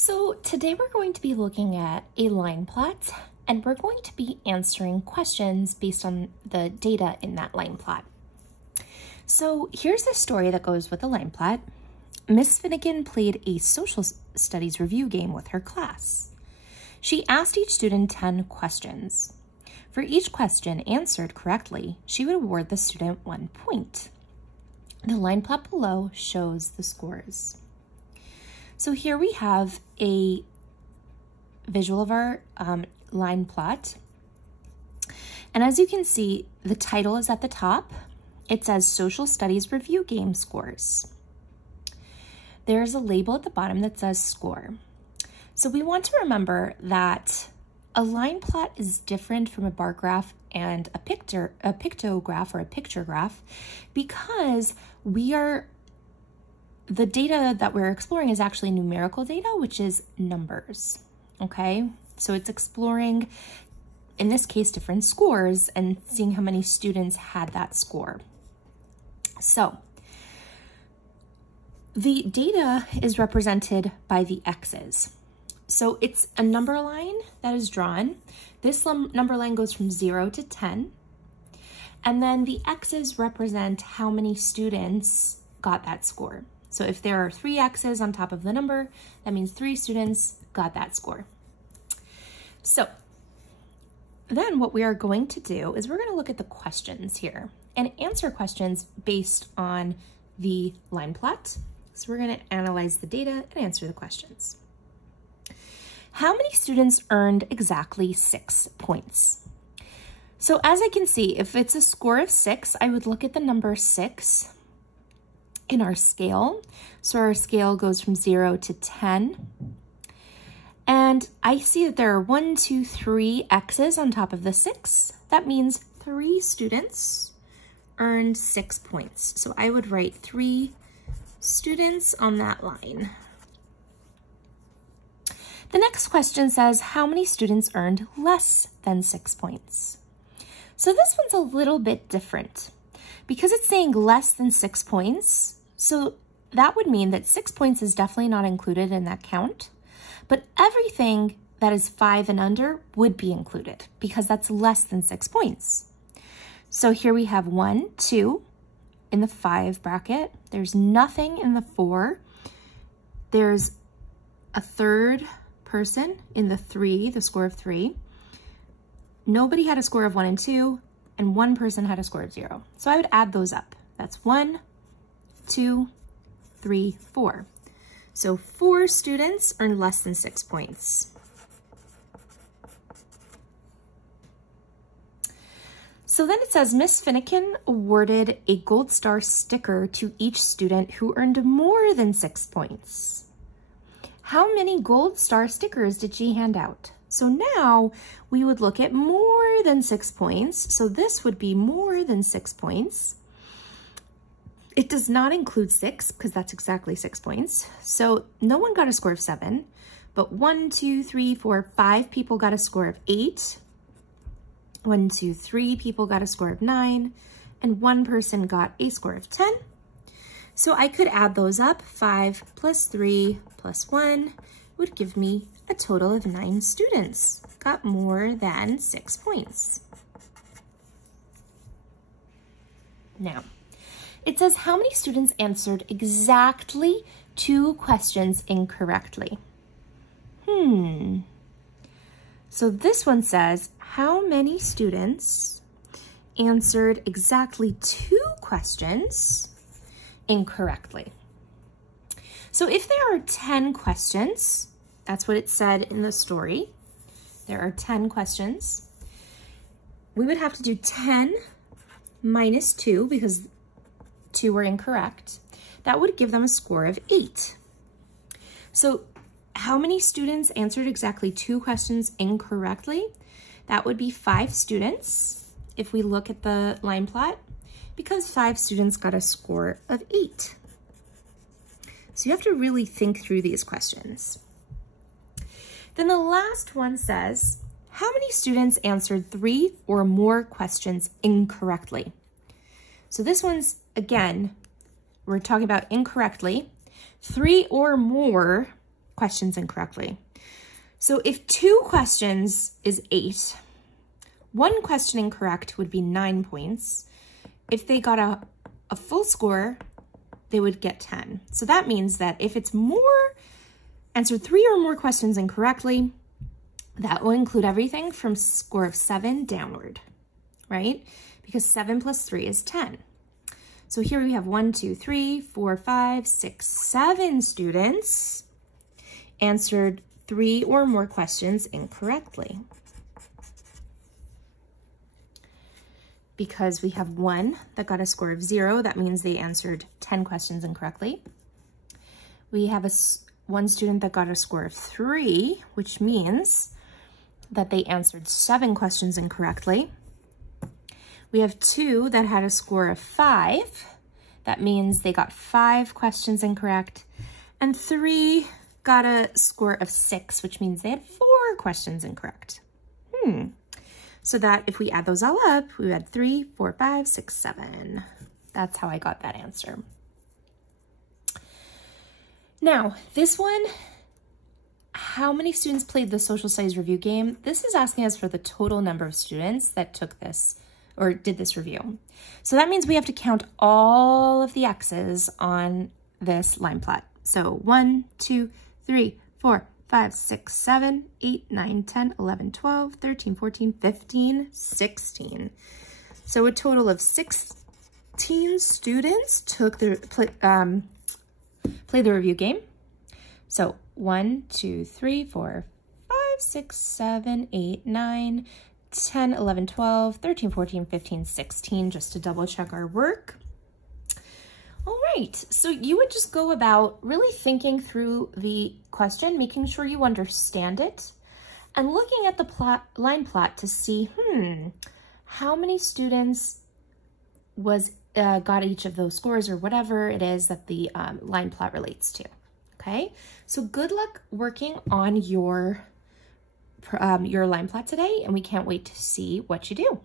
So today we're going to be looking at a line plot, and we're going to be answering questions based on the data in that line plot. So here's the story that goes with the line plot. Miss Finnegan played a social studies review game with her class. She asked each student 10 questions. For each question answered correctly, she would award the student 1 point. The line plot below shows the scores. So here we have a visual of our line plot. And as you can see, the title is at the top. It says Social Studies Review Game Scores. There's a label at the bottom that says score. So we want to remember that a line plot is different from a bar graph and a pictograph or a picture graph because the data that we're exploring is actually numerical data, which is numbers, okay? So it's exploring, in this case, different scores and seeing how many students had that score. So the data is represented by the X's. So it's a number line that is drawn. This number line goes from 0 to 10. And then the X's represent how many students got that score. So if there are 3 X's on top of the number, that means 3 students got that score. So then what we are going to do is we're going to look at the questions here and answer questions based on the line plot. So we're going to analyze the data and answer the questions. How many students earned exactly 6 points? So as I can see, if it's a score of 6, I would look at the number 6 in our scale. So our scale goes from 0 to 10. And I see that there are 1, 2, 3 X's on top of the 6. That means 3 students earned 6 points. So I would write 3 students on that line. The next question says, how many students earned less than 6 points? So this one's a little bit different because it's saying less than 6 points. So that would mean that 6 points is definitely not included in that count, but everything that is 5 and under would be included because that's less than 6 points. So here we have 1, 2 in the 5 bracket. There's nothing in the 4. There's a third person in the 3, the score of 3. Nobody had a score of 1 and 2, and 1 person had a score of 0. So I would add those up. That's 1, 2, 3, 4. So 4 students earned less than 6 points. So then it says Miss Finnegan awarded a gold star sticker to each student who earned more than 6 points. How many gold star stickers did she hand out? So now we would look at more than 6 points. So this would be more than 6 points. It does not include 6 because that's exactly 6 points. So no one got a score of 7, but 1, 2, 3, 4, 5 people got a score of 8. 1, 2, 3 people got a score of 9, and 1 person got a score of 10. So I could add those up. 5 plus 3 plus 1 would give me a total of 9 students got more than 6 points. Now, it says how many students answered exactly 2 questions incorrectly. So this one says how many students answered exactly 2 questions incorrectly. So if there are 10 questions, that's what it said in the story. There are 10 questions. We would have to do 10 minus 2 because 2 were incorrect. That would give them a score of 8. So how many students answered exactly 2 questions incorrectly? That would be 5 students if we look at the line plot, because 5 students got a score of 8. So you have to really think through these questions. Then the last one says, how many students answered 3 or more questions incorrectly? So this one's, again, we're talking about incorrectly. 3 or more questions incorrectly. So if 2 questions is 8, 1 question incorrect would be 9 points. If they got a full score, they would get 10. So that means that if it's answered 3 or more questions incorrectly, that will include everything from score of 7 downward, right? Because 7 plus 3 is 10. So here we have 1, 2, 3, 4, 5, 6, 7 students answered 3 or more questions incorrectly. Because we have 1 that got a score of 0, that means they answered 10 questions incorrectly. We have one student that got a score of 3, which means that they answered 7 questions incorrectly. We have 2 that had a score of 5. That means they got 5 questions incorrect. And 3 got a score of 6, which means they had 4 questions incorrect. So that if we add those all up, we had 3, 4, 5, 6, 7. That's how I got that answer. Now, this one, how many students played the social studies review game? This is asking us for the total number of students that took this or did this review. So that means we have to count all of the X's on this line plot. So 1, 2, 3, 4, 5, 6, 7, 8, 9, 10, 11, 12, 13, 14, 15, 16. So a total of 16 students took played the review game. So 1, 2, 3, 4, 5, 6, 7, 8, 9, 10, 11, 12, 13, 14, 15, 16, just to double check our work. All right, so you would just go about really thinking through the question, making sure you understand it, and looking at the line plot to see, how many students got each of those scores or whatever it is that the line plot relates to, okay? So good luck working on your line plot today, and we can't wait to see what you do.